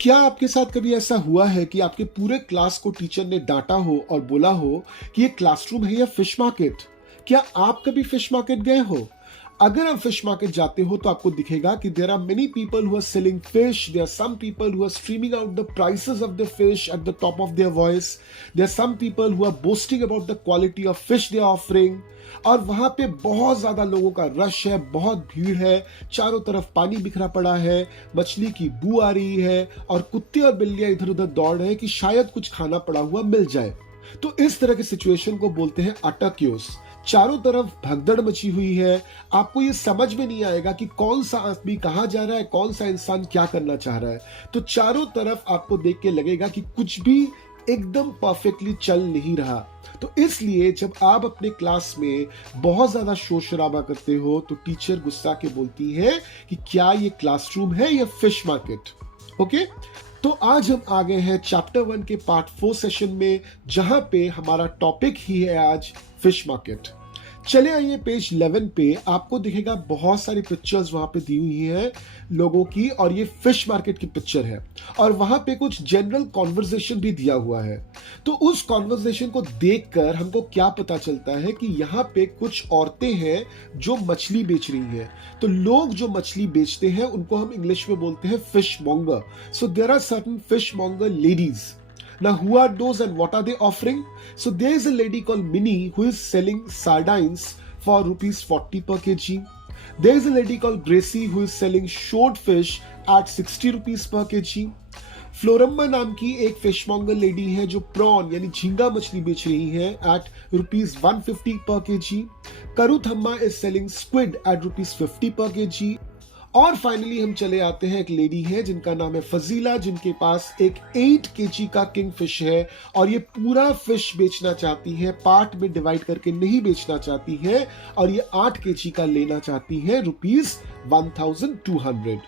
क्या आपके साथ कभी ऐसा हुआ है कि आपके पूरे क्लास को टीचर ने डांटा हो और बोला हो कि ये क्लासरूम है या फिश मार्केट? क्या आप कभी फिश मार्केट गए हो? अगर आप फिश मार्केट जाते हो तो आपको दिखेगा कि there are many people who are selling fish, there are some people who are streaming out the prices of the fish at the top of their voice, there are some people who are boasting about the quality of fish they are offering. और वहां पे बहुत ज्यादा लोगों का rush है, बहुत भीड़ है, चारों तरफ पानी बिखरा पड़ा है, मछली की बू आ रही है और कुत्ते और बिल्लियां इधर उधर दौड़ रहे हैं कि शायद कुछ खाना पड़ा हुआ मिल जाए। तो इस तरह की सिचुएशन को बोलते हैं अटक्योस। चारों तरफ भगदड़ मची हुई है, आपको ये समझ में नहीं आएगा कि कौन सा आदमी कहां जा रहा है, कौन सा इंसान क्या करना चाह रहा है। तो चारों तरफ आपको देख के लगेगा कि कुछ भी एकदम परफेक्टली चल नहीं रहा। तो इसलिए जब आप अपने क्लास में बहुत ज्यादा शोर शराबा करते हो तो टीचर गुस्सा के बोलती है कि क्या ये क्लासरूम है या फिश मार्केट। ओके, तो आज हम आ गए हैं चैप्टर 1 के पार्ट 4 सेशन में, जहां पे हमारा टॉपिक ही है आज फिश मार्केट। चले आइए पेज 11 पे, आपको दिखेगा बहुत सारी पिक्चर्स वहां पे दी हुई है लोगों की, और ये फिश मार्केट की पिक्चर है और वहां पे कुछ जनरल कॉन्वर्सेशन भी दिया हुआ है। तो उस कॉन्वर्सेशन को देखकर हमको क्या पता चलता है कि यहाँ पे कुछ औरतें हैं जो मछली बेच रही हैं। तो लोग जो मछली बेचते हैं उनको हम इंग्लिश में बोलते हैं fishmonger. So there are certain fishmonger ladies. Now, who are those and what are they offering? So, there is a lady called Minnie who is selling sardines for rupees 40 per kg. There is a lady called Gracie who is selling short fish at 60 rupees per kg. फ्लोरम्मा नाम की एक फिशमॉन्गर lady है जो prawn यानी झींगा मछली बेच रही है eight rupees 150 per KG. Karuthamma is selling squid at rupees 50 per KG. और फाइनली हम चले आते हैं, एक लेडी है जिनका नाम है फजीला, जिनके पास एक 8 केजी का किंग फिश है और ये पूरा फिश बेचना चाहती है, पार्ट में डिवाइड करके नहीं बेचना चाहती है, और ये 8 केजी का लेना चाहती है रुपीज 1200.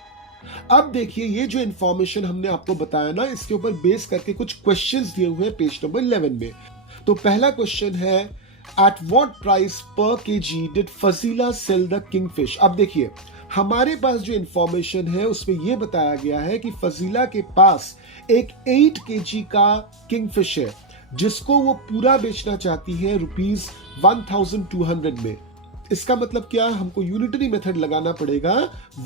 अब देखिए, ये जो इंफॉर्मेशन हमने आपको बताया ना, इसके ऊपर बेस करके कुछ क्वेश्चंस दिए हुए हैं पेज नंबर 11 में. तो पहला क्वेश्चन है, at what price per KG did Fazila sell the kingfish. अब देखिए, हमारे पास जो इंफॉर्मेशन है उसमें यह बताया गया है कि फजीला के पास एक 8 केजी का किंगफिश है जिसको वो पूरा बेचना चाहती है रुपीज 1200 में. इसका मतलब क्या, हमको यूनिटरी मेथड लगाना पड़ेगा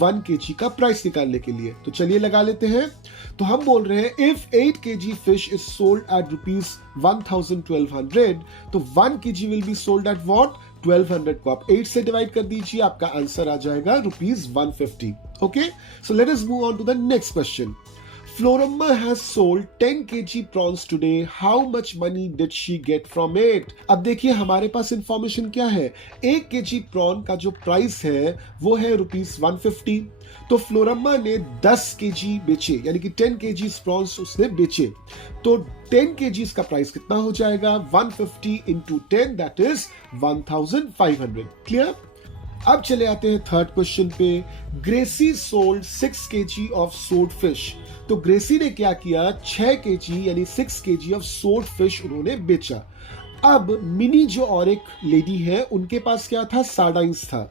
1 केजी का प्राइस निकालने के लिए. तो चलिए लगा लेते हैं. तो हम बोल रहे हैं if 8 KG fish is sold at rupees 1200, तो 1 KG will be sold at what, 1200 को आप 8 से डिवाइड कर दीजिए, आपका आंसर आ जाएगा rupees 150. Okay, so let us move on to the next question. Floramma has sold 10 kg prawns today. How much money did she get from it? अब देखिए हमारे पास इंफॉर्मेशन क्या है. 1 kg प्रॉन का जो प्राइस है वो है रुपीज 150. तो फ्लोरम्मा ने 10 केजी बेचे, यानी कि 10 केजी प्रॉन्स उसने बेचे. तो 10 केजी का प्राइस कितना हो जाएगा, 150 इंटू 10, दैट इज 1500. क्लियर. अब चले आते हैं थर्ड क्वेश्चन पे. Gracie sold 6 KG of sold fish. तो ग्रेसी ने क्या किया, 6 केजी यानी 6 केजी ऑफ सोल्ड फिश उन्होंने बेचा. अब मिनी जो और एक लेडी है उनके पास क्या था, सार्डाइंस था.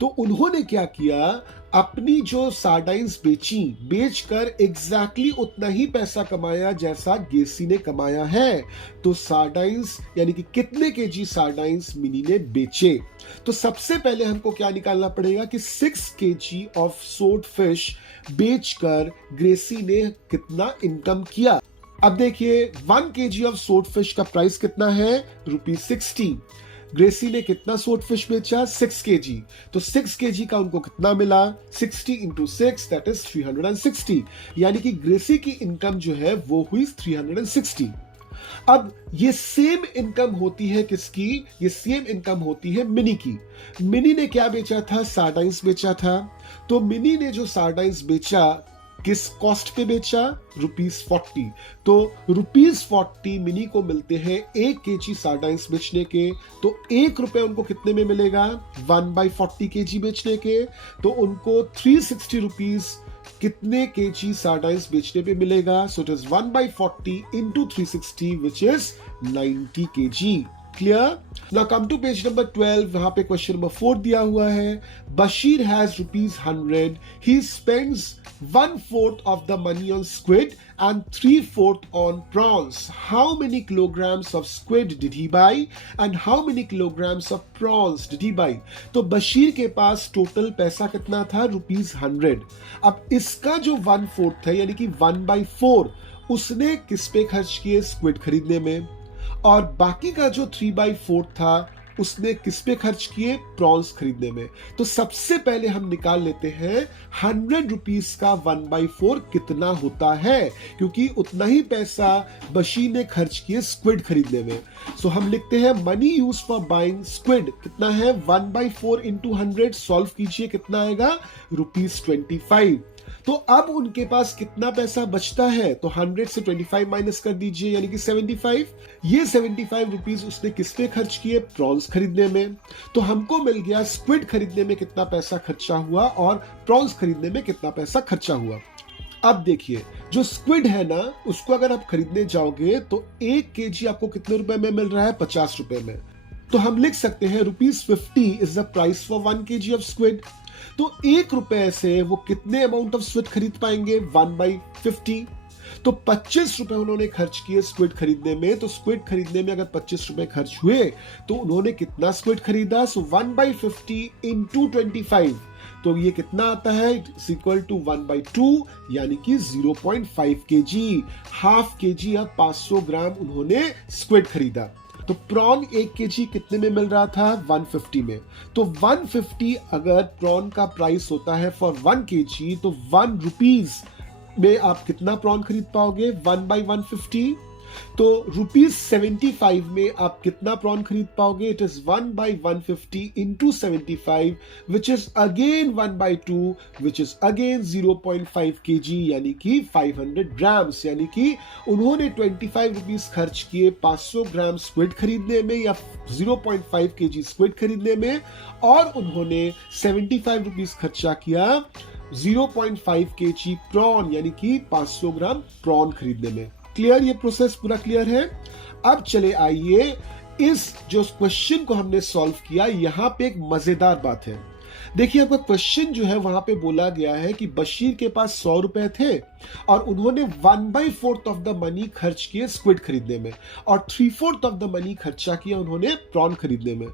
तो उन्होंने क्या किया, अपनी जो सार्डाइंस बेची, बेचकर एग्जैक्टली उतना ही पैसा कमाया जैसा ग्रेसी ने कमाया है. तो सार्डाइंस यानी कि कितने केजी सार्डाइंस मिनी ने बेचे. तो सबसे पहले हमको क्या निकालना पड़ेगा कि 6 केजी ऑफ सोल्ड फिश बेचकर ग्रेसी ने कितना इनकम किया. अब देखिए 1 केजी ऑफ सोल्ड फिश का प्राइस कितना है, रुपीज 60. ग्रेसी ने कितना सोल्ड फिश बेचा, 6 केजी. तो 6 केजी का उनको कितना मिला, 60 इंटू 6, दैट इज 360. यानी कि ग्रेसी की इनकम जो है वो हुई 360. अब ये सेम इनकम होती है किसकी, ये सेम इनकम होती है मिनी की. मिनी ने क्या बेचा था, सार्डाइंस बेचा था. तो मिनी ने जो सार्डाइंस बेचा किस कॉस्ट पे बेचा, रुपीज 40. तो रुपीज 40 मिनी को मिलते हैं 1 केजी सार्डाइंस बेचने के. तो 1 रुपए उनको कितने में मिलेगा, 1/40 केजी बेचने के. तो उनको 360 रुपीज कितने केजी सार्डाइंस बेचने पे मिलेगा. So it is 1/40 into 360 which is 90 KG. Clear? Now come to page number 12, वहां पे क्वेश्चन नंबर 4 दिया हुआ है, Bashir has ₹100, he spends 1/4 of the money on squid and 3/4 on prawns. How many kilograms of squid did he buy and how many kilograms of prawns did he buy? तो बशीर के पास total पैसा कितना था? ₹100। अब इसका जो 1/4 है यानी कि 1/4 उसने किस पे खर्च किए? स्क्विड खरीदने में। और बाकी का जो 3/4 था उसने किस पे खर्च किए? प्रॉन्स खरीदने में। तो सबसे पहले हम निकाल लेते हैं 100 रुपीस का 1/4 कितना होता है, क्योंकि उतना ही पैसा बशीर ने खर्च किए स्क्विड खरीदने में। सो हम लिखते हैं money use for buying squid कितना है? 1/4 इंटू 100। सॉल्व कीजिए, कितना आएगा? ₹25। तो अब उनके पास कितना पैसा बचता है? तो 100 से 25 माइनस कर दीजिए, यानी कि 75। ये 75 रुपीस उसने किस पे खर्च किए? प्रॉन्स खरीदने में। तो हमको मिल गया स्क्विड खरीदने में कितना पैसा खर्चा हुआ और प्रॉन्स खरीदने में कितना पैसा खर्चा हुआ। अब देखिए, जो स्क्विड है ना, उसको अगर आप खरीदने जाओगे तो 1 केजी आपको कितने रुपए में मिल रहा है? 50 रुपए में। तो हम लिख सकते हैं ₹50 is the price for 1 kg of squid. तो 1 रुपए से वो कितने अमाउंट ऑफ स्क्विड खरीद पाएंगे? 1/50। तो 25 रुपए उन्होंने खर्च किए स्क्विड खरीदने में। तो स्क्विड खरीदने में अगर 25 रुपए खर्च हुए तो उन्होंने कितना स्क्विड खरीदा? सो 1/50 इंटू 25, तो ये कितना आता है? इट्स इक्वल टू 1/2, यानी कि 0.5 kg। हाफ केजी या 500 ग्राम उन्होंने स्क्विड खरीदा। तो प्रॉन 1 केजी कितने में मिल रहा था? 150 में। तो 150 अगर प्रॉन का प्राइस होता है फॉर 1 केजी, तो 1 रुपीज में आप कितना प्रॉन खरीद पाओगे? 1/150। तो ₹75 में आप कितना प्रॉन खरीद पाओगे? It is 1/150 into 75, which is again 1/2, which is again 0.5 kg, यानी कि 500 ग्राम्स। यानी कि उन्होंने 25 रुपीज खर्च किए 500 ग्राम स्क्विड खरीदने में या 0.5 kg स्क्विड खरीदने में, और उन्होंने 75 रुपीज खर्चा किया 0.5 kg प्रॉन यानी कि 500 ग्राम प्रॉन खरीदने में। क्लियर? ये प्रोसेस पूरा क्लियर है? अब चले आइए, इस जो क्वेश्चन को हमने सॉल्व किया, यहां पे एक मजेदार बात है। देखिए, आपका क्वेश्चन जो है वहां पे बोला गया है कि बशीर के पास 100 रुपए थे और उन्होंने 1/4 ऑफ द मनी खर्च किए स्क्विड खरीदने में और 3/4 ऑफ द मनी खर्चा किया उन्होंने प्रॉन खरीदने में।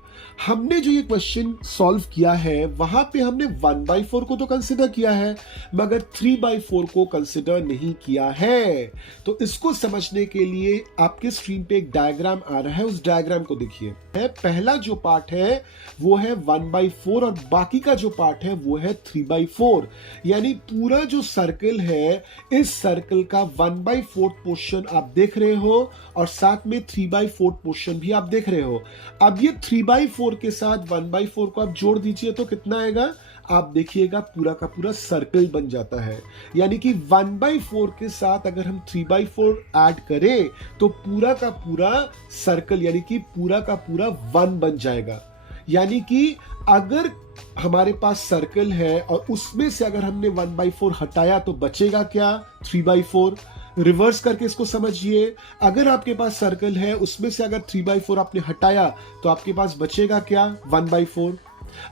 हमने जो ये क्वेश्चन सॉल्व किया है वहां पे हमने 1/4 को तो कंसिडर किया है, मगर 3/4 को कंसिडर नहीं किया है। तो इसको समझने के लिए आपके स्क्रीन पे एक डायग्राम आ रहा है, उस डायग्राम को देखिए। पहला जो पार्ट है वो है 1/4 और बाकी का जो पार्ट है वो है 3/4, यानी पूरा जो सर्कल है, इस सर्कल का 1/4 पोर्शन आप देख रहे हो और साथ में 3/4 पोर्शन भी आप देख रहे हो। अब ये 3/4 के साथ 1/4 को आप जोड़ दीजिए तो कितना आएगा? आप देखिएगा पूरा का पूरा सर्कल बन जाता है। यानी कि 1/4 के साथ अगर हम 3/4 ऐड करें तो पूरा का पूरा सर्कल यानी कि पूरा का पूरा 1 बन जाएगा। यानी कि अगर हमारे पास सर्कल है और उसमें से अगर हमने 1/4 हटाया तो बचेगा क्या? 3/4। रिवर्स करके इसको समझिए, अगर आपके पास सर्कल है उसमें से अगर 3/4 आपने हटाया तो आपके पास बचेगा क्या? 1/4।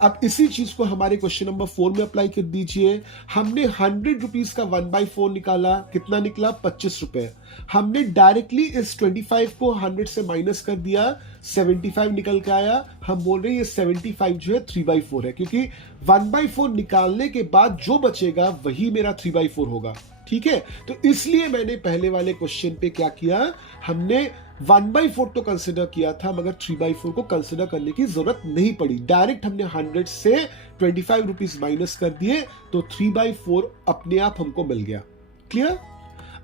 अब इसी चीज को हमारे क्वेश्चन नंबर 4 में अप्लाई कर दीजिए। हमने 100 रुपीज का 1/4 निकाला, कितना निकला? 25 रुपए। हमने डायरेक्टली इस 25 को 100 से माइनस कर दिया, 75 निकल के आया। हम बोल रहे हैं ये 75 जो है 3/4 है, क्योंकि 1/4 निकालने के बाद जो बचेगा वही मेरा 3/4 होगा। ठीक है, तो इसलिए मैंने पहले वाले क्वेश्चन पे क्या किया, हमने 1/4 तो कंसिडर किया था मगर 3/4 को कंसिडर करने की जरूरत नहीं पड़ी। डायरेक्ट हमने 100 से 25 रुपीज माइनस कर दिए तो 3/4 अपने आप हमको मिल गया। क्लियर?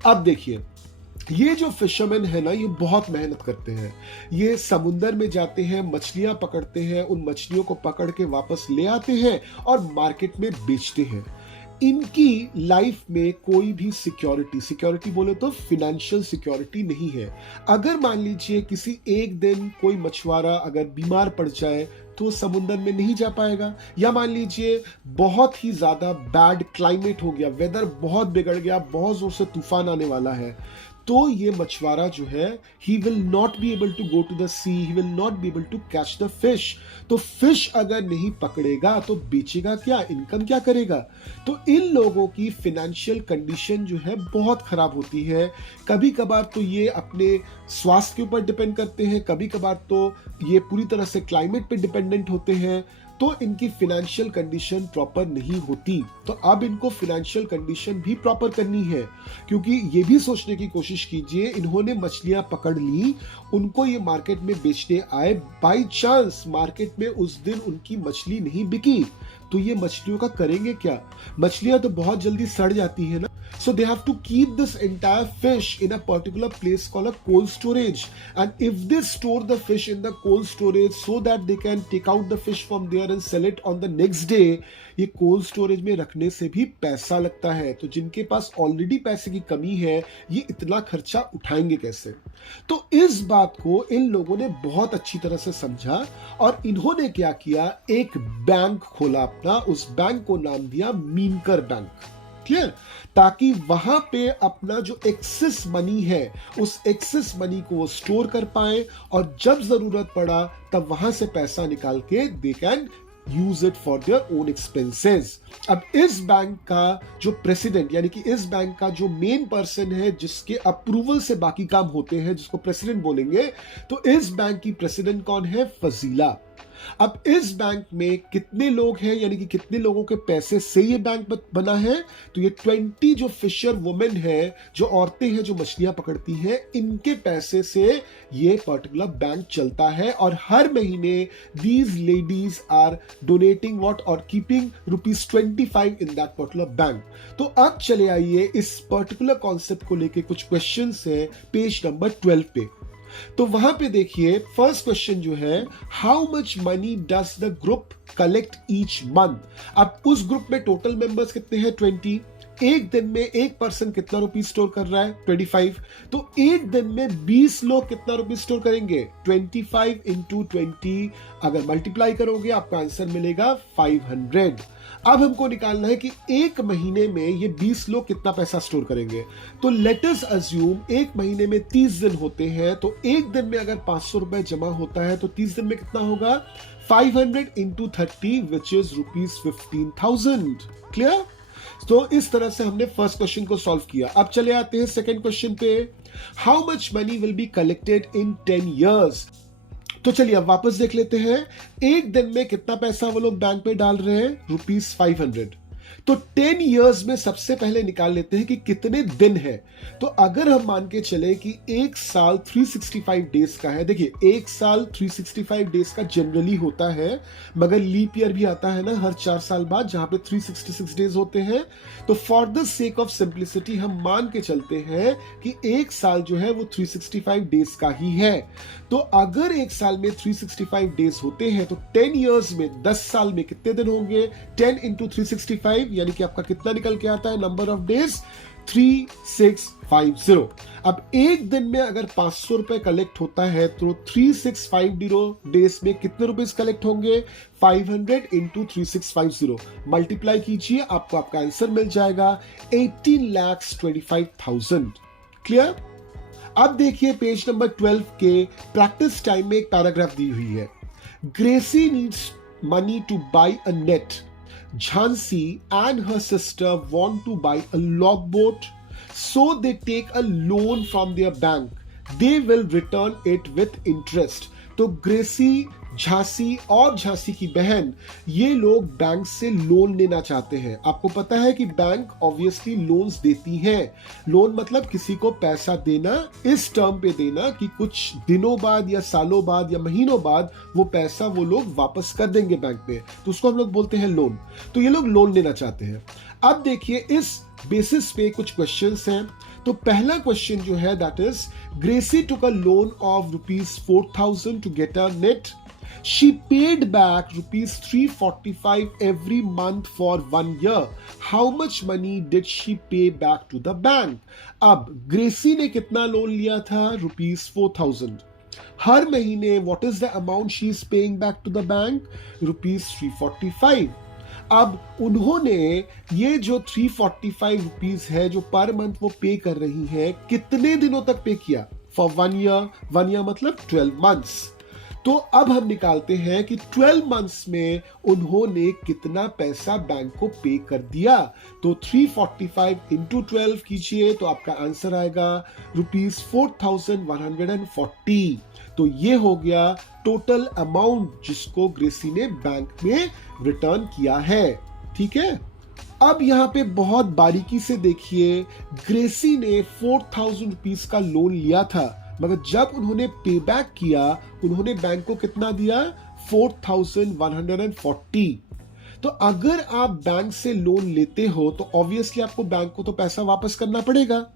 अब देखिए, ये जो फिशरमैन है ना, ये बहुत मेहनत करते हैं। ये समुंदर में जाते हैं, मछलियां पकड़ते हैं, उन मछलियों को पकड़ के वापस ले आते हैं और मार्केट में बेचते हैं। इनकी लाइफ में कोई भी सिक्योरिटी बोले तो फाइनेंशियल सिक्योरिटी नहीं है। अगर मान लीजिए किसी एक दिन कोई मछुआरा अगर बीमार पड़ जाए तो समुद्र में नहीं जा पाएगा, या मान लीजिए बहुत ही ज्यादा बैड क्लाइमेट हो गया, वेदर बहुत बिगड़ गया, बहुत जोर से तूफान आने वाला है, तो ये मछुआरा जो है he will not be able to go to the sea, he will not be able to catch the fish. तो फिश अगर नहीं पकड़ेगा तो बेचेगा क्या, इनकम क्या करेगा। तो इन लोगों की फिनेंशियल कंडीशन जो है बहुत खराब होती है। कभी कभार तो ये अपने स्वास्थ्य के ऊपर डिपेंड करते हैं, कभी कभार तो ये पूरी तरह से क्लाइमेट पे डिपेंडेंट होते हैं, तो इनकी फिनेंशियल कंडीशन प्रॉपर नहीं होती। तो अब इनको फिनेंशियल कंडीशन भी प्रॉपर करनी है, क्योंकि ये भी सोचने की कोशिश कीजिए, इन्होंने मछलियां पकड़ ली, उनको ये मार्केट में बेचने आए, बाय चांस मार्केट में उस दिन उनकी मछली नहीं बिकी, तो ये मछलियों का करेंगे क्या। मछलियां तो बहुत जल्दी सड़ जाती है ना। So they have to keep this entire fish in a particular place called a cold storage. And if they store the fish in the cold storage so that they can take out the fish from there and sell it on the next day, ये cold storage में रखने से भी पैसा लगता है। तो जिनके पास ऑलरेडी पैसे की कमी है, ये इतना खर्चा उठाएंगे कैसे। तो इस बात को इन लोगों ने बहुत अच्छी तरह से समझा और इन्होंने क्या किया, एक बैंक खोला अपना, उस बैंक को नाम दिया मीनकर बैंक। क्लियर, ताकि वहां पे अपना जो एक्सेस मनी है, उस एक्सेस मनी को वो स्टोर कर पाए और जब जरूरत पड़ा तब वहां से पैसा निकाल के they can use it for their own expenses. अब इस बैंक का जो प्रेसिडेंट, यानी कि इस बैंक का जो मेन पर्सन है जिसके अप्रूवल से बाकी काम होते हैं, जिसको प्रेसिडेंट बोलेंगे, तो इस बैंक की प्रेसिडेंट कौन है, फजीला। अब इस बैंक में कितने लोग हैं, यानी कि कितने लोगों के पैसे से ये बैंक बना है, तो ये 20 जो फिशर वुमेन है, जो औरतें हैं जो मछलियां पकड़ती हैं, इनके पैसे से ये पर्टिकुलर बैंक चलता है। और हर महीने these ladies are donating what और keeping ₹25 in that particular bank. तो अब चले आइए इस पर्टिकुलर कॉन्सेप्ट को लेके कुछ क्वेश्चंस है पेज नंबर 12 पे। तो वहां पे देखिए फर्स्ट क्वेश्चन जो है, how much money does the group collect each month. अब उस ग्रुप में टोटल मेंबर्स कितने हैं, 20। एक दिन में एक पर्सन कितना रुपीस स्टोर कर रहा है, 25। तो एक दिन में 20 लोग कितना रुपीस स्टोर करेंगे, 25 इंटू 20 अगर मल्टीप्लाई करोगे आपका आंसर मिलेगा 500। अब हमको निकालना है कि एक महीने में ये 20 लोग कितना पैसा स्टोर करेंगे। तो लेट अस अज्यूम एक महीने में 30 दिन होते हैं, तो एक दिन में अगर 500 रुपए जमा होता है तो 30 दिन में कितना होगा, 500 इंटू 30 विच इज ₹15,000। क्लियर। तो इस तरह से हमने फर्स्ट क्वेश्चन को सॉल्व किया। अब चले आते हैं सेकंड क्वेश्चन पे, how much money will be collected in 10 years। तो चलिए अब वापस देख लेते हैं, एक दिन में कितना पैसा वो लोग बैंक में डाल रहे हैं, ₹500। तो 10 years में सबसे पहले निकाल लेते हैं कि कितने दिन है। तो अगर हम मान के चले कि एक साल 365 डेज का है, देखिए एक साल 365 डेज का जनरली होता है, मगर लीप ईयर भी आता है ना हर 4 साल बाद, जहां पे 366 डेज होते हैं। तो for the sake of simplicity हम मान के चलते हैं कि एक साल जो है वो 365 डेज का ही है। तो अगर एक साल में 365 डेज होते हैं तो 10 years में 10 साल में कितने दिन होंगे, 10 इंटू 365, यानी कि आपका कितना निकल के आता है नंबर ऑफ डेज, 3650। अब एक दिन में अगर 500 रुपए कलेक्ट होता है तो 3650 डेज में कितने रुपए कलेक्ट होंगे, 500 इंटू 3650 मल्टीप्लाई कीजिए, आपको आपका आंसर मिल जाएगा 18,25,000। क्लियर। अब देखिए पेज नंबर 12 के प्रैक्टिस टाइम में एक पैराग्राफ दी हुई है, Gracie needs money to buy a net. Jhansi and her sister want to buy a logboat, so they take a loan from their bank. They will return it with interest. तो ग्रेसी, झांसी और झांसी की बहन ये लोग bank से loan लेना चाहते हैं। आपको पता है कि बैंक ऑब्वियसली लोन्स देती हैं। लोन मतलब किसी को पैसा देना, इस टर्म पे देना कि कुछ दिनों बाद या सालों बाद या महीनों बाद वो पैसा वो लोग वापस कर देंगे बैंक पे, तो उसको हम लोग बोलते हैं लोन। तो ये लोग लोन लेना चाहते हैं। अब देखिए इस बेसिस पे कुछ क्वेश्चंस हैं। तो पहला क्वेश्चन जो है that is, Gracie took a loan of ₹4,000 to get a net. She paid back ₹345 every month for 1 year. How much money did she pay back to the bank? अब ग्रेसी ने कितना लोन लिया था, ₹4,000। हर महीने what is the amount she is paying back to the bank, ₹345। अब उन्होंने ये जो 345 रुपीज है जो पर मंथ वो पे कर रही है, कितने दिनों तक पे किया? फॉर 1 ईयर मतलब 12 मंथ्स। तो अब हम निकालते हैं कि 12 मंथ्स में उन्होंने कितना पैसा बैंक को पे कर दिया। तो 345 इंटू 12 कीजिए तो आपका आंसर आएगा ₹4140। तो ये हो गया टोटल अमाउंट जिसको ग्रेसी ने बैंक में रिटर्न किया है। ठीक है, अब यहां पे बहुत बारीकी से देखिए, ग्रेसी ने 4000 रुपीज का लोन लिया था, मगर जब उन्होंने पे बैक किया उन्होंने बैंक को कितना दिया? 4140। तो अगर आप बैंक से लोन लेते हो तो ऑब्वियसली आपको बैंक को तो पैसा वापस करना पड़ेगा।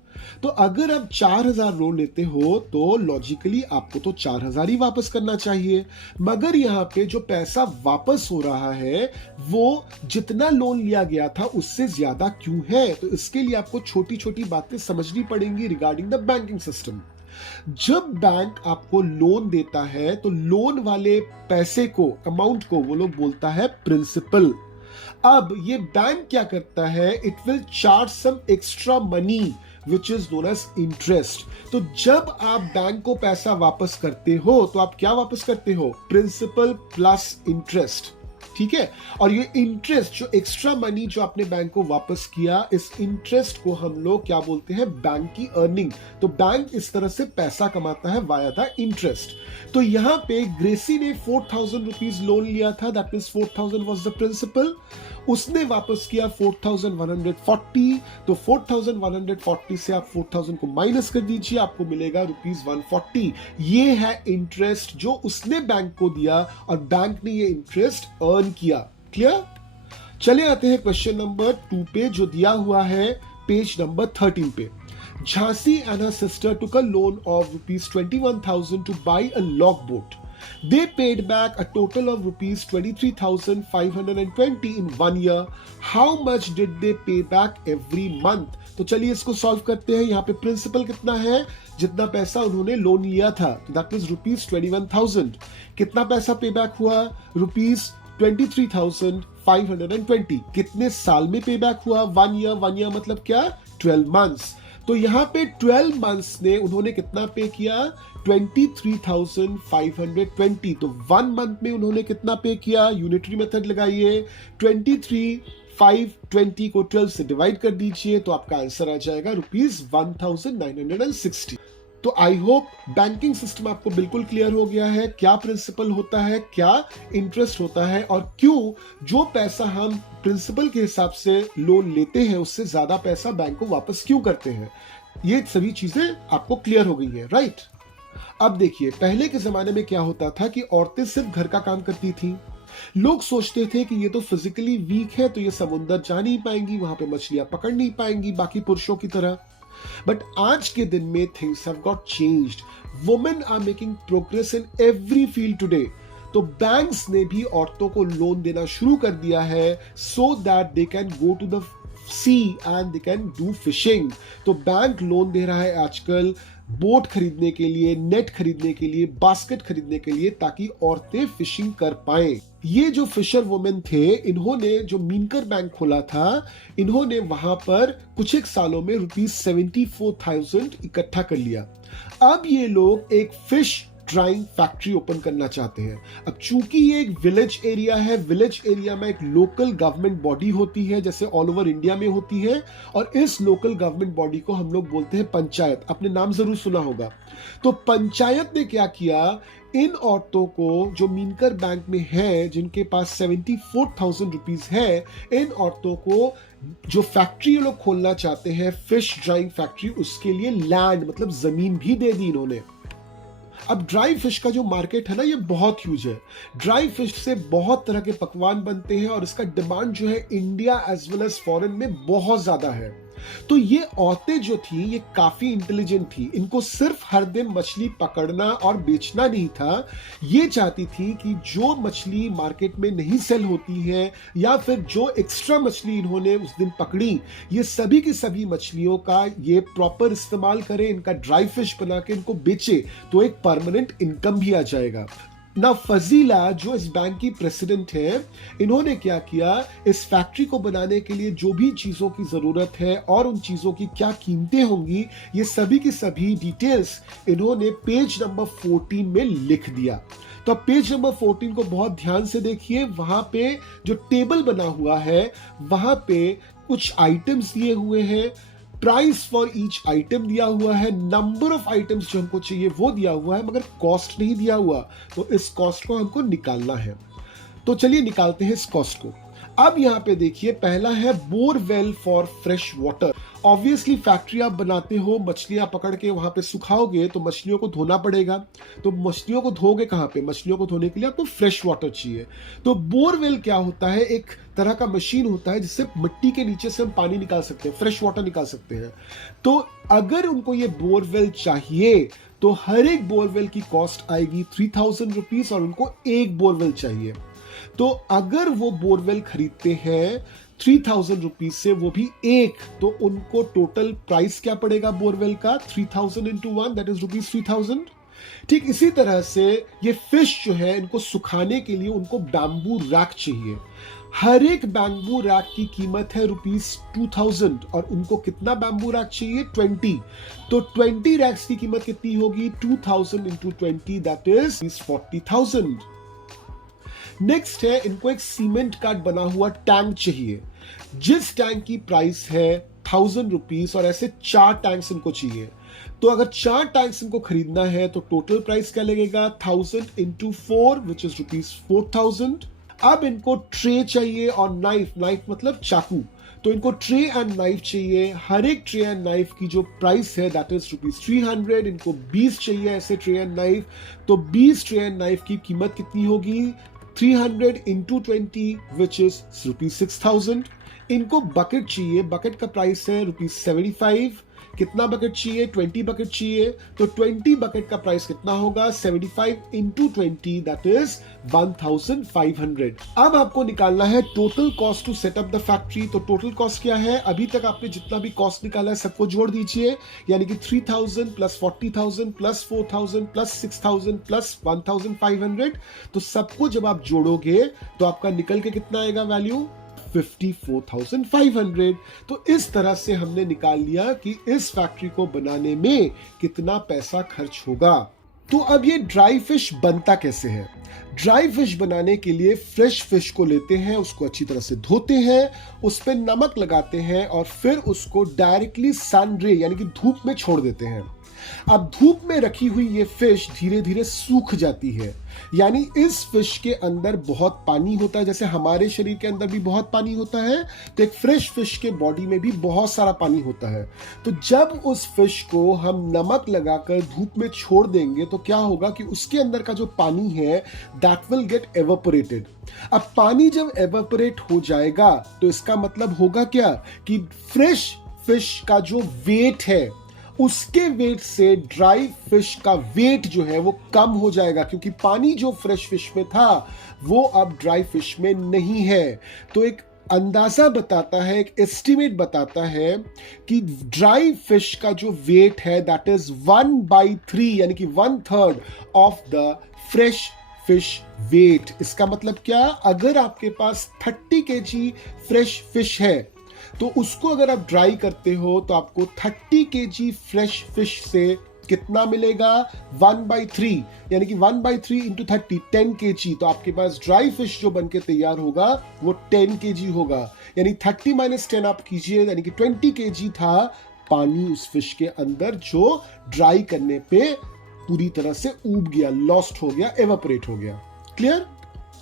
तो अगर आप 4000 लोन लेते हो तो लॉजिकली आपको तो 4000 ही वापस करना चाहिए, मगर यहाँ पे जो पैसा वापस हो रहा है वो जितना लोन लिया गया था उससे ज्यादा क्यों है? तो इसके लिए आपको छोटी छोटी बातें समझनी पड़ेंगी रिगार्डिंग द बैंकिंग सिस्टम। जब बैंक आपको लोन देता है तो लोन वाले पैसे को, अमाउंट को वो लोग बोलता है प्रिंसिपल। अब ये बैंक क्या करता है? It will charge some extra money which is known as interest. तो जब आप बैंक को पैसा वापस करते हो तो आप क्या वापस करते हो? Principal plus interest. ठीक है, और ये इंटरेस्ट जो एक्स्ट्रा मनी जो आपने बैंक को वापस किया, इस इंटरेस्ट को हम लोग क्या बोलते हैं? बैंक की अर्निंग। तो बैंक इस तरह से पैसा कमाता है वाया द इंटरेस्ट। तो यहां पे ग्रेसी ने 4000 रुपीज लोन लिया था, that means 4000 was the principal. उसने वापस किया 4140। तो 4140 से आप 4000 को माइनस कर दीजिए, आपको मिलेगा ₹140। ये है इंटरेस्ट जो उसने बैंक को दिया और बैंक ने ये इंटरेस्ट अर्न किया। क्लियर? चले आते हैं क्वेश्चन नंबर 2 पे जो दिया हुआ है पेज नंबर 13 पे। Jhansi and her sister took a loan of ₹21,000 to buy a logboat. They paid back a total of ₹23,520 in 1 year. How much did they pay back every month? तो चलिए इसको solve करते हैं। यहाँ पे प्रिंसिपल कितना है? जितना पैसा उन्होंने लोन लिया था, दैट मींस ₹21,000। कितना पैसा पे बैक हुआ? ₹23,520। कितने साल में पे बैक हुआ? 1 ईयर। 1 ईयर मतलब क्या? 12 मंथ्स। तो यहां पे 12 मंथ्स ने उन्होंने कितना पे किया? 23,520। तो 1 मंथ में उन्होंने कितना पे किया? यूनिटरी मेथड लगाइए, 23,520 को 12 से डिवाइड कर दीजिए तो आपका आंसर आ जाएगा ₹1960। तो आई होप बैंकिंग सिस्टम आपको बिल्कुल क्लियर हो गया है, क्या प्रिंसिपल होता है, क्या इंटरेस्ट होता है, और क्यों जो पैसा हम प्रिंसिपल के हिसाब से लोन लेते हैं उससे ज्यादा पैसा बैंक को वापस क्यों करते हैं। ये सभी चीजें आपको क्लियर हो गई है, राइट? अब देखिए, पहले के जमाने में क्या होता था कि औरतें सिर्फ घर का काम करती थी। लोग सोचते थे कि ये तो फिजिकली वीक है तो ये समुद्र जा नहीं पाएंगी, वहां पे मछलियां पकड़ नहीं पाएंगी बाकी पुरुषों की तरह। बट आज के दिन में things have got changed. Women are making progress in every field today. तो बैंक्स ने भी औरतों को लोन देना शुरू कर दिया है so that they can go to the sea and they can do fishing. तो बैंक लोन दे रहा है आजकल बोट खरीदने के लिए, नेट खरीदने के लिए, बास्केट खरीदने के लिए, ताकि औरतें फिशिंग कर पाए। ये जो फिशर वुमेन थे, इन्होंने जो मीनकर बैंक खोला था, इन्होंने वहां पर कुछ एक सालों में ₹74,000 इकट्ठा कर लिया। अब ये लोग एक फिश ड्राइंग फैक्ट्री ओपन करना चाहते हैं। अब चूंकि ये एक विलेज एरिया है, विलेज एरिया में एक लोकल गवर्नमेंट बॉडी होती है जैसे ऑल ओवर इंडिया में होती है, और इस लोकल गवर्नमेंट बॉडी को हम लोग बोलते हैं पंचायत। आपने नाम जरूर सुना होगा। तो पंचायत ने क्या किया, इन औरतों को जो मीनकर बैंक में है, जिनके पास 74,000 रुपीज है, इन औरतों को जो फैक्ट्री ये लोग खोलना चाहते हैं, फिश ड्राइंग फैक्ट्री, उसके लिए लैंड मतलब जमीन भी दे दी इन्होंने। अब ड्राई फिश का जो मार्केट है ना, ये बहुत ह्यूज है। ड्राई फिश से बहुत तरह के पकवान बनते हैं और इसका डिमांड जो है India as well as foreign में बहुत ज्यादा है। तो ये औरतें जो थी ये काफी इंटेलिजेंट थी। इनको सिर्फ हर दिन मछली पकड़ना और बेचना नहीं था, ये चाहती थी कि जो मछली मार्केट में नहीं सेल होती है या फिर जो एक्स्ट्रा मछली इन्होंने उस दिन पकड़ी, ये सभी की सभी मछलियों का ये प्रॉपर इस्तेमाल करें, इनका ड्राई फिश बना के इनको बेचे तो एक परमानेंट इनकम भी आ जाएगा। ना फजीला जो इस बैंक की प्रेसिडेंट है, इन्होंने क्या किया, इस फैक्ट्री को बनाने के लिए जो भी चीजों की जरूरत है और उन चीजों की क्या कीमतें होंगी, ये सभी की सभी डिटेल्स इन्होंने पेज नंबर 14 में लिख दिया। तो अब पेज नंबर 14 को बहुत ध्यान से देखिए। वहां पे जो टेबल बना हुआ है, वहां पे कुछ आइटम्स दिए हुए हैं, प्राइस फॉर ईच आइटम दिया हुआ है, नंबर ऑफ आइटम्स जो हमको चाहिए वो दिया हुआ है, मगर कॉस्ट नहीं दिया हुआ। तो इस कॉस्ट को हमको निकालना है। तो चलिए निकालते हैं इस कॉस्ट को। अब यहाँ पे देखिए, पहला है borewell for fresh water. Obviously factory आप बनाते हो, मछलियां पकड़ के वहां पे सुखाओगे तो मछलियों को धोना पड़ेगा। तो मछलियों को धोगे कहाँ पे? मछलियों को धोने के लिए आपको फ्रेश वाटर चाहिए। तो बोरवेल क्या होता है? एक तरह का मशीन होता है जिससे मिट्टी के नीचे से हम पानी निकाल सकते हैं, फ्रेश वाटर निकाल सकते हैं। तो अगर उनको ये बोरवेल चाहिए तो हर एक बोरवेल की कॉस्ट आएगी 3000 रुपीज, और उनको एक बोरवेल चाहिए। तो अगर वो बोरवेल खरीदते हैं 3000 रुपीज से, वो भी एक, तो उनको टोटल प्राइस क्या पड़ेगा बोरवेल का? 3000 इंटू 1, दैट इज रुपीज 3000। ठीक इसी तरह से ये फिश जो है, इनको सुखाने के लिए उनको बैम्बू रैक चाहिए। हर एक बैम्बू रैक की कीमत है रुपीज 2000, और उनको कितना बैम्बू रैक चाहिए? 20। तो 20 रैक्स की कीमत कितनी होगी? 2000 इंटू 20, दैट इज 40,000। नेक्स्ट है, इनको एक सीमेंट का बना हुआ टैंक चाहिए, जिस टैंक की प्राइस है 1000 रुपीज, और ऐसे 4 टैंक्स इनको चाहिए। तो अगर 4 टैंक्स इनको खरीदना है तो टोटल प्राइस क्या लगेगा? 1000 इंटू 4, विच इज रुपीज 4000। अब इनको ट्रे चाहिए और नाइफ, नाइफ मतलब चाकू। तो इनको ट्रे एंड नाइफ चाहिए। हर एक ट्रे एंड नाइफ की जो प्राइस है दैट इज रुपीज 300। इनको 20 चाहिए ऐसे ट्रे एंड नाइफ। तो 20 ट्रे एंड नाइफ की कीमत कितनी होगी? 300 इंटू 20, विच इज रुपीज 6000। इनको बकेट चाहिए, बकेट का प्राइस है रुपीज 75। कितना बकेट चाहिए? 20 बकेट चाहिए। तो 20 बकेट का प्राइस कितना होगा? 75 इंटू 20, दैट इज 1500। अब आपको निकालना है total cost to set up the factory. तो टोटल कॉस्ट क्या है? अभी तक आपने जितना भी कॉस्ट निकाला है सबको जोड़ दीजिए, यानी कि 3000 प्लस 40,000 प्लस 4000 प्लस 6000 प्लस 1500। तो सबको जब आप जोड़ोगे तो आपका निकल के कितना आएगा वैल्यू? 54,500। तो इस तरह से हमने निकाल लिया कि इस फैक्ट्री को बनाने में कितना पैसा खर्च होगा। तो अब ये ड्राई फिश बनता कैसे है? ड्राई फिश बनाने के लिए फ्रेश फिश को लेते हैं, उसको अच्छी तरह से धोते हैं, उस पर नमक लगाते हैं और फिर उसको डायरेक्टली सन रे यानी कि धूप में छोड़ देते हैं। अब धूप में रखी हुई ये फिश धीरे धीरे सूख जाती है, यानी इस फिश के अंदर बहुत पानी होता है, जैसे हमारे शरीर के अंदर भी बहुत पानी होता है, तो एक फ्रेश फिश के बॉडी में भी बहुत सारा पानी होता है। तो जब उस फिश को हम नमक लगाकर धूप में छोड़ देंगे तो क्या होगा कि उसके अंदर का जो पानी है दैट विल गेट एवापोरेटेड। अब पानी जब एवापोरेट हो जाएगा तो इसका मतलब होगा क्या कि फ्रेश फिश का जो वेट है उसके वेट से ड्राई फिश का वेट जो है वो कम हो जाएगा, क्योंकि पानी जो फ्रेश फिश में था वो अब ड्राई फिश में नहीं है। तो एक अंदाजा बताता है, एक एस्टिमेट बताता है कि ड्राई फिश का जो वेट है दैट इज 1/3 यानी कि 1/3 of the fresh fish weight. इसका मतलब क्या? अगर आपके पास 30 kg फ्रेश फिश है तो उसको अगर आप ड्राई करते हो तो आपको 30 kg फ्रेश फिश से कितना मिलेगा? 1/3 यानी कि 1/3 इंटू 30, 10 kg। तो आपके पास ड्राई फिश जो बनके तैयार होगा वो 10 kg होगा, यानी 30 - 10 आप कीजिए, यानी कि 20 kg था पानी उस फिश के अंदर जो ड्राई करने पे पूरी तरह से ऊब गया, लॉस्ट हो गया, एवापोरेट हो गया। Clear?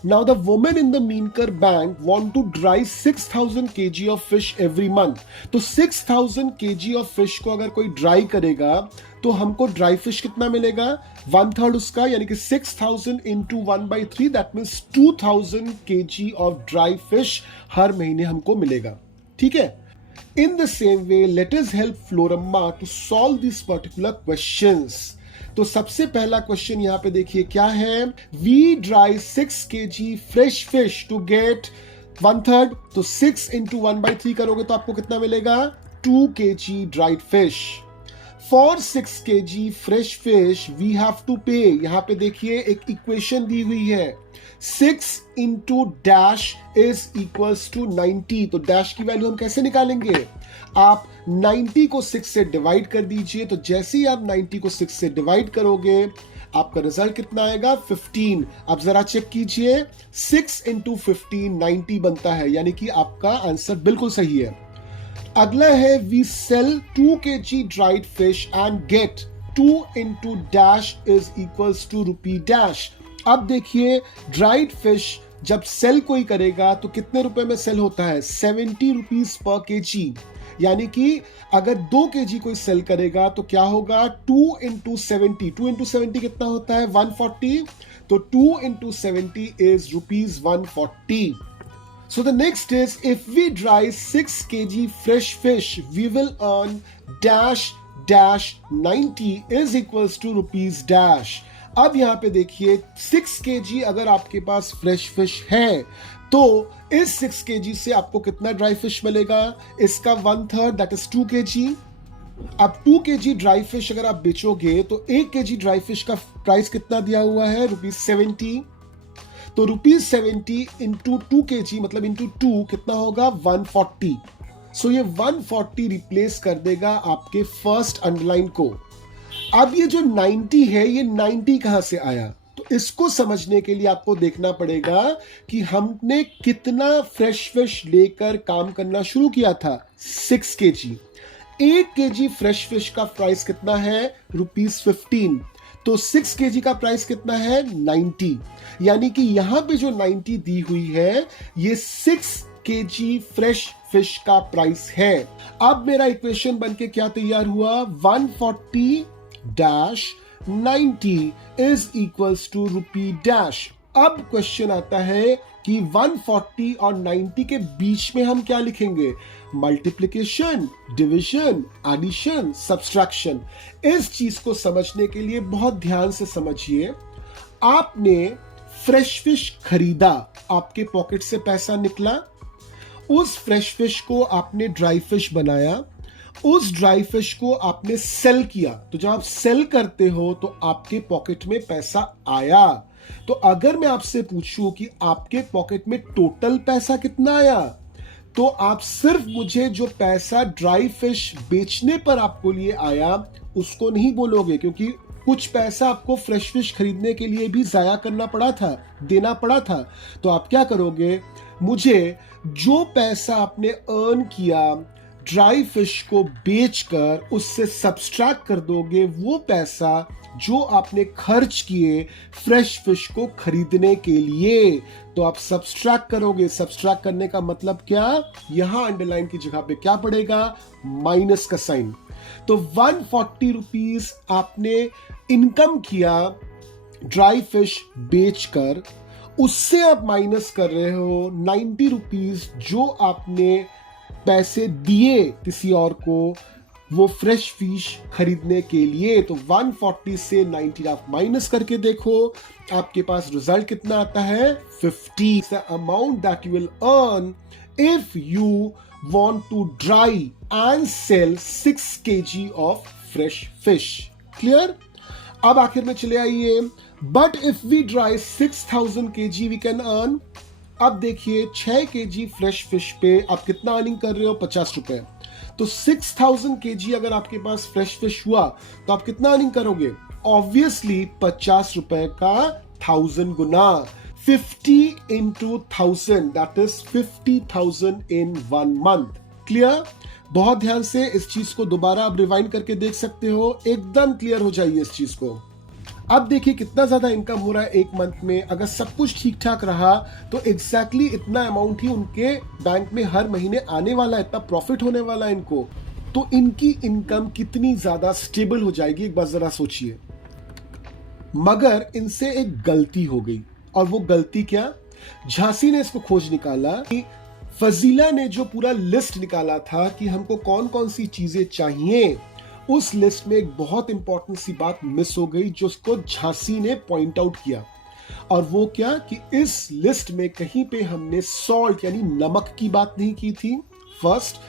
Now the women in the Meenkar bank want to dry 6000 kg of fish every month. तो 6000 kg of fish को अगर कोई ड्राई करेगा तो हमको ड्राई फिश कितना मिलेगा? 1/3 उसका, यानी कि 6000 into 1/3, that means 2000 kg of dry fish हर महीने हमको मिलेगा। ठीक है? In the same way, let us help Floramma to solve these particular questions. तो सबसे पहला क्वेश्चन यहां पे देखिए क्या है? We dry 6 kg fresh fish to get 1/3। तो 6 इंटू 1/3 करोगे तो आपको कितना मिलेगा? 2 kg dried fish. For 6 kg fresh fish we have to pay, यहां पे देखिए एक इक्वेशन दी हुई है, 6 into dash is equals to 90। तो डैश की वैल्यू हम कैसे निकालेंगे? आप 90 को 6 से डिवाइड कर दीजिए, तो जैसे ही आप 90 को 6 से डिवाइड करोगे आपका रिजल्ट कितना आएगा? 15। अब जरा चेक कीजिए, 6 इंटू 15 90 बनता है, यानी कि आपका आंसर बिल्कुल सही है। अगला है we sell 2 kg dried fish and get 2 into dash is equals to rupee dash. अब देखिए ड्राइड फिश जब सेल कोई करेगा तो कितने रुपए में सेल होता है? 70 रुपीज पर केजी, यानी कि अगर 2 kg कोई सेल करेगा तो क्या होगा? 2 इंटू 70, 2 इंटू 70 कितना होता है? 140। तो 2 into 70 is rupees 140। So the next is if we dry 6 kg fresh fish, we will earn dash dash 90 is equals to rupees dash। अब यहां पे देखिए 6 kg अगर आपके पास फ्रेश फिश है तो इस 6 kg से आपको कितना ड्राई फिश मिलेगा? इसका 1/3 दैट इज 2 kg। अब 2 kg ड्राई फिश अगर आप बेचोगे तो 1 kg ड्राई फिश का प्राइस कितना दिया हुआ है? ₹70। तो ₹70 इंटू 2 kg मतलब इंटू 2 कितना होगा? 140। सो ये 140 रिप्लेस कर देगा आपके फर्स्ट अंडरलाइन को। अब ये जो 90 है, ये 90 कहां से आया? तो इसको समझने के लिए आपको देखना पड़ेगा कि हमने कितना फ्रेश फिश लेकर काम करना शुरू किया था। 6 kg। 1 kg फ्रेश फिश का प्राइस कितना है? ₹15। तो 6 kg का प्राइस कितना है? 90। यानी कि यहां पे जो 90 दी हुई है ये 6 kg फ्रेश फिश का प्राइस है। अब मेरा इक्वेशन बनके क्या तैयार हुआ? 140 dash 90 is equals to rupee dash. अब क्वेश्चन आता है कि 140 और 90 के बीच में हम क्या लिखेंगे? Multiplication, division, addition, subtraction. इस चीज को समझने के लिए बहुत ध्यान से समझिए। आपने फ्रेश फिश खरीदा, आपके पॉकेट से पैसा निकला, उस फ्रेश फिश को आपने ड्राई फिश बनाया, उस ड्राई फिश को आपने सेल किया। तो जब आप सेल करते हो तो आपके पॉकेट में पैसा आया। तो अगर मैं आपसे पूछूं कि आपके पॉकेट में टोटल पैसा कितना आया, तो आप सिर्फ मुझे जो पैसा ड्राई फिश बेचने पर आपको लिए आया उसको नहीं बोलोगे, क्योंकि कुछ पैसा आपको फ्रेश फिश खरीदने के लिए भी जाया करना पड़ा था, देना पड़ा था। तो आप क्या करोगे? मुझे जो पैसा आपने अर्न किया ड्राई फिश को बेचकर उससे सब्सट्रैक्ट कर दोगे वो पैसा जो आपने खर्च किए फ्रेश फिश को खरीदने के लिए। तो आप सब्सट्रैक्ट करोगे। सब्सट्रैक्ट करने का मतलब क्या? यहां अंडरलाइन की जगह पे क्या पड़ेगा? माइनस का साइन। तो 140 रुपीज आपने इनकम किया ड्राई फिश बेचकर, उससे आप माइनस कर रहे हो 90 रुपीज जो आपने पैसे दिए किसी और को वो फ्रेश फिश खरीदने के लिए। तो 140 से 90 आप माइनस करके देखो, आपके पास रिजल्ट कितना आता है? 50। The amount that you will earn if you want to dry and sell 6 kg of fresh fish. Clear? अब आखिर में चले आइए, but if we dry 6000 kg we can earn. अब देखिए 6 kg फ्रेश फिश पे आप कितना अर्निंग कर रहे हो? 50 रुपए। तो 6000 kg अगर आपके पास फ्रेश फिश हुआ तो आप कितना अर्निंग करोगे? ऑब्वियसली 50 रुपए का 1000 गुना, 50 into 1000 that is 50,000 in 1 month. Clear? बहुत ध्यान से इस चीज को दोबारा आप रिवाइंड करके देख सकते हो, एकदम क्लियर हो जाइए इस चीज को। अब देखिए कितना ज्यादा इनकम हो रहा है एक मंथ में। अगर सब कुछ ठीक ठाक रहा तो एग्जैक्टली इतना अमाउंट ही उनके बैंक में हर महीने आने वाला है, इतना प्रॉफिट होने वाला है इनको। तो इनकी इनकम कितनी ज्यादा स्टेबल हो जाएगी एक बार जरा सोचिए। मगर इनसे एक गलती हो गई, और वो गलती क्या? झांसी ने इसको खोज निकाला कि फजीला ने जो पूरा लिस्ट निकाला था कि हमको कौन कौन सी चीजें चाहिए, उस लिस्ट में एक बहुत इंपॉर्टेंट सी बात मिस हो गई जो उसको झांसी ने पॉइंट आउट किया। और वो क्या कि इस लिस्ट में कहीं पे हमने सॉल्ट यानी नमक की बात नहीं की थी फर्स्ट,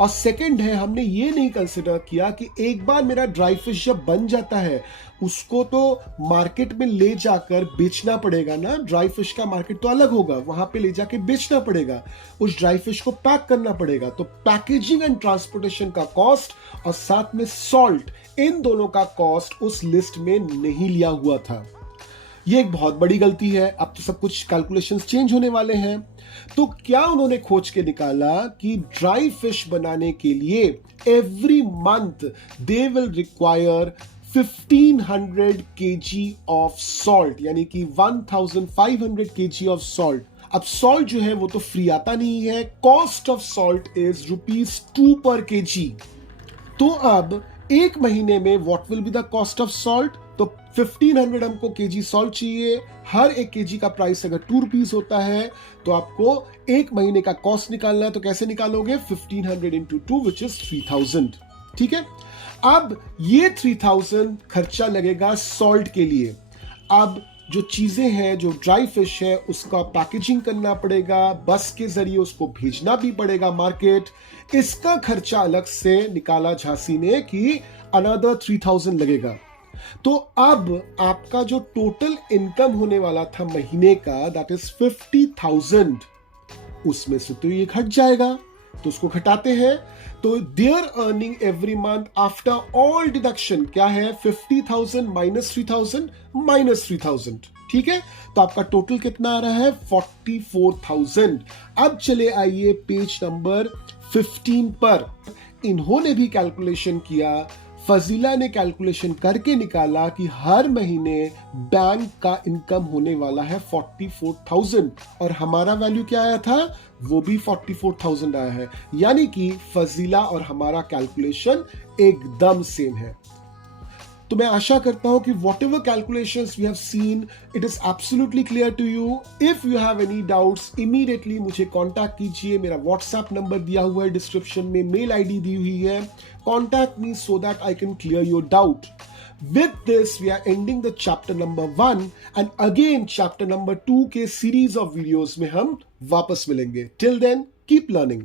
और सेकंड है, हमने ये नहीं कंसिडर किया कि एक बार मेरा ड्राई फिश जब बन जाता है उसको तो मार्केट में ले जाकर बेचना पड़ेगा ना। ड्राई फिश का मार्केट तो अलग होगा, वहां पे ले जाके बेचना पड़ेगा, उस ड्राई फिश को पैक करना पड़ेगा। तो पैकेजिंग एंड ट्रांसपोर्टेशन का कॉस्ट और साथ में सॉल्ट, इन दोनों का कॉस्ट उस लिस्ट में नहीं लिया हुआ था। ये एक बहुत बड़ी गलती है। अब तो सब कुछ कैलकुलेशंस चेंज होने वाले हैं। तो क्या उन्होंने खोज के निकाला कि ड्राई फिश बनाने के लिए every month they will require 1500 kg of salt, यानी कि 1500 kg ऑफ सॉल्ट। अब सॉल्ट जो है वो तो फ्री आता नहीं है, कॉस्ट ऑफ सॉल्ट इज ₹2 पर kg। तो अब एक महीने में what will be the cost of salt? तो 1500 हमको केजी सॉल्ट चाहिए, हर एक केजी का प्राइस अगर ₹2 होता है तो आपको एक महीने का कॉस्ट निकालना है। तो कैसे निकालोगे? 1500 into 2 which is 3000। ठीक है, अब ये 3000 खर्चा लगेगा सॉल्ट के लिए। अब जो चीजें हैं, जो ड्राई फिश है, उसका पैकेजिंग करना पड़ेगा, बस के जरिए उसको भेजना भी पड़ेगा मार्केट, इसका खर्चा अलग से निकाला झांसी ने कि अनदर 3000 लगेगा। तो अब आपका जो टोटल इनकम होने वाला था महीने का, दैट इज 50,000, उसमें से तो ये घट जाएगा। तो उसको घटाते हैं, तो their earning every month after all deduction क्या है? 50,000 माइनस 3,000 माइनस 3,000। ठीक है, तो आपका टोटल कितना आ रहा है? 44,000। अब चले आइए पेज नंबर 15 पर। इन्होंने भी कैलकुलेशन किया, फजीला ने कैलकुलेशन करके निकाला कि हर महीने बैंक का इनकम होने वाला है 44,000 और हमारा वैल्यू क्या आया था? वो भी 44,000 आया है। यानी कि फजीला और हमारा कैलकुलेशन एकदम सेम है। तो मैं आशा करता हूं कि whatever calculations we have seen, it is absolutely clear to you. If you have any doubts, immediately मुझे कांटेक्ट कीजिए। मेरा व्हाट्सएप नंबर दिया हुआ है डिस्क्रिप्शन में, मेल आईडी दी हुई है। Contact me so that I can clear your doubt. With this, we are ending the chapter number 1 and again chapter number 2 के series of videos में हम वापस मिलेंगे। Till then, keep learning.